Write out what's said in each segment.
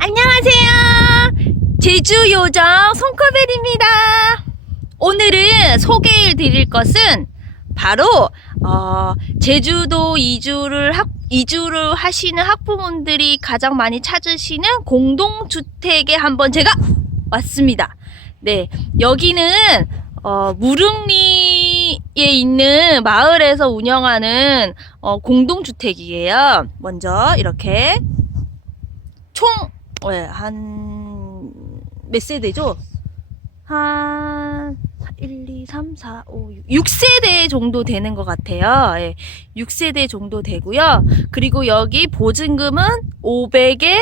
안녕하세요. 제주 요정 손코벨입니다. 오늘은 소개해 드릴 것은 바로 어, 제주도 이주를 학, 이주를 하시는 학부모들이 가장 많이 찾으시는 공동주택에 한번 제가 왔습니다. 네, 여기는 어, 무릉리에 있는 마을에서 운영하는 어, 공동주택이에요. 먼저 이렇게 총, 네, 한, 몇 세대죠? 한, 1, 2, 3, 4, 5, 6, 6세대 정도 되는 것 같아요. 예, 6세대 정도 되고요. 그리고 여기 보증금은 500에,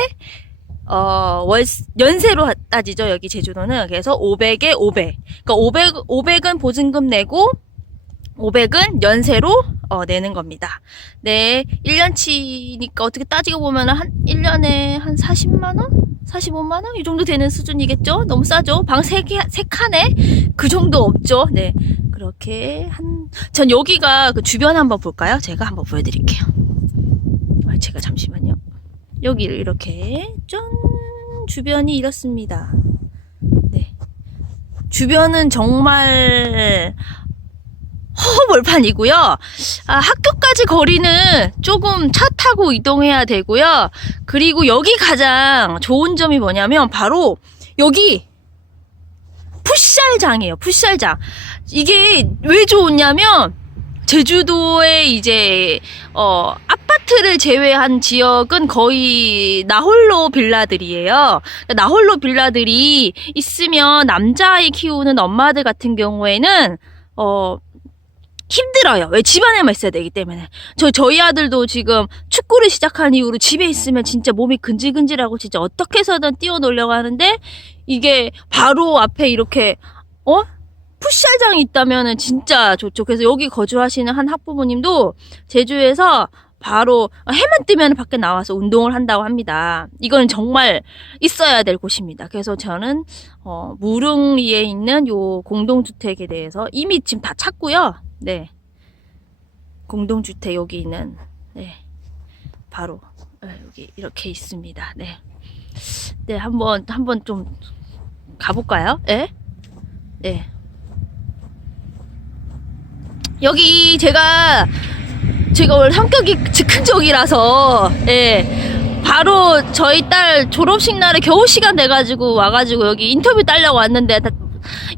어, 월, 연세로 따지죠. 여기 제주도는. 그래서 500에 500. 그러니까 500, 500은 보증금 내고, 500은 연세로 어, 내는 겁니다. 네, 1년치니까 어떻게 따지고 보면 한 1년에 한 40만 원? 45만 원? 이 정도 되는 수준이겠죠? 너무 싸죠? 방 3개, 3칸에 그 정도 없죠? 네. 그렇게 한, 전 여기가 그 주변 한번 볼까요? 제가 한번 보여 드릴게요. 아, 제가 잠시만요. 여기 이렇게, 짠! 주변이 이렇습니다. 네. 주변은 정말 허벌판이고요. 아, 학교까지 거리는 조금 차 타고 이동해야 되고요. 그리고 여기 가장 좋은 점이 뭐냐면 바로 여기 풋살장이에요. 풋살장. 이게 왜 좋냐면 제주도에 이제 어 아파트를 제외한 지역은 거의 나홀로 빌라들이에요. 나홀로 빌라들이 있으면 남자아이 키우는 엄마들 같은 경우에는 어 힘들어요. 왜 집안에만 있어야 되기 때문에. 저 저희 아들도 지금 축구를 시작한 이후로 집에 있으면 진짜 몸이 근질근질하고 진짜 어떻게 해서든 뛰어놀려고 하는데 이게 바로 앞에 이렇게 어? 풋살장이 있다면은 진짜 좋죠. 그래서 여기 거주하시는 한 학부모님도 제주에서 바로 해만 뜨면 밖에 나와서 운동을 한다고 합니다. 이거는 정말 있어야 될 곳입니다. 그래서 저는 어, 무릉리에 있는 요 공동주택에 대해서 이미 지금 다 찾고요. 네. 공동주택 여기 있는 네. 바로 네, 여기 이렇게 있습니다. 네. 네, 한번 한번 좀 가볼까요? 네. 네. 여기 제가 제가 원래 성격이 즉흥적이라서 예. 바로 저희 딸 졸업식 날에 겨우 시간 돼가지고 와가지고 여기 인터뷰 따려고 왔는데 다-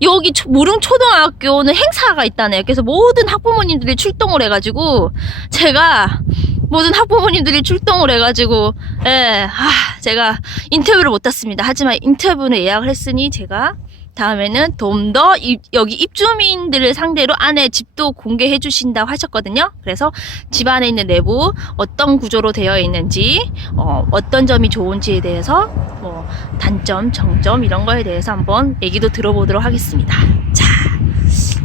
여기 초- 무릉 초등학교는 행사가 있다네요. 그래서 모든 학부모님들이 출동을 해가지고 제가 모든 학부모님들이 출동을 해가지고 예, 아, 제가 인터뷰를 못 땄습니다. 하지만 인터뷰는 예약을 했으니 제가 다음에는 좀 더 여기 입주민들을 상대로 안에 집도 공개해 주신다고 하셨거든요. 그래서 집 안에 있는 내부 어떤 구조로 되어 있는지 어, 어떤 점이 좋은지에 대해서 뭐 단점, 정점 이런 거에 대해서 한번 얘기도 들어보도록 하겠습니다. 자,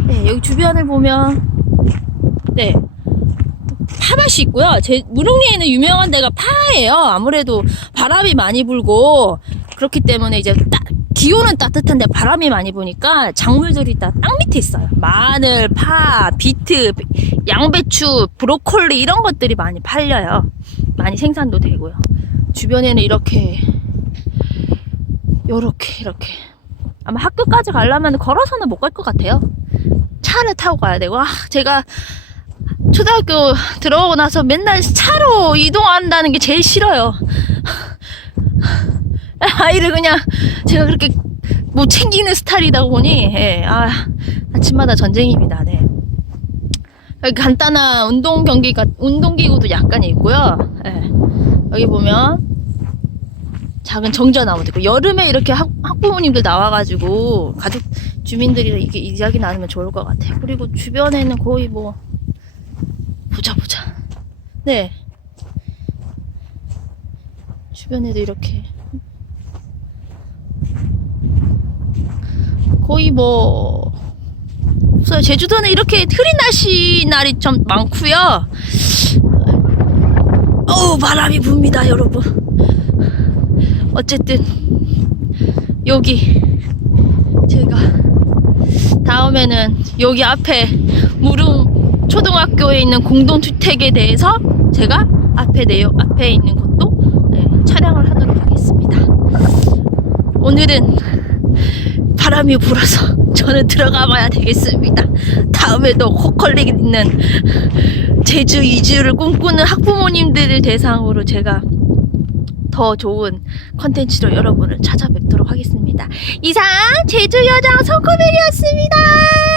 네, 여기 주변을 보면 네. 파밭이 있고요. 제 무릉리에는 유명한 데가 파예요. 아무래도 바람이 많이 불고 그렇기 때문에 이제 따, 기온은 따뜻한데 바람이 많이 부니까 작물들이 다 땅 밑에 있어요. 마늘, 파, 비트, 양배추, 브로콜리 이런 것들이 많이 팔려요. 많이 생산도 되고요. 주변에는 이렇게 요렇게 이렇게 아마 학교까지 가려면 걸어서는 못 갈 것 같아요. 차를 타고 가야 되고 아, 제가 초등학교 들어오고 나서 맨날 차로 이동한다는 게 제일 싫어요. 아이를 그냥 제가 그렇게 뭐 챙기는 스타일이다 보니 예, 아, 아침마다 전쟁입니다. 네. 간단한 운동 경기가 운동 기구도 약간 있고요. 예. 여기 보면 작은 정자나무도 있고 여름에 이렇게 학, 학부모님들 나와가지고 가족 주민들이랑 이게 이야기 나누면 좋을 것 같아요. 그리고 주변에는 거의 뭐 보자 보자. 네. 주변에도 이렇게 거의 뭐 없어요. 제주도는 이렇게 흐린 날씨 날이 좀 많고요. 어우 바람이 붑니다, 여러분. 어쨌든 여기 제가 다음에는 여기 앞에 무릉 초등학교에 있는 공동주택에 대해서 제가 앞에 내요 앞에 있는 곳도 네, 촬영을 하도록 하겠습니다. 오늘은 바람이 불어서 저는 들어가 봐야 되겠습니다. 다음에도 코컬릭 있는 제주 이주를 꿈꾸는 학부모님들을 대상으로 제가 더 좋은 컨텐츠로 여러분을 찾아뵙도록 하겠습니다. 이상 제주 여장 성코벨이었습니다.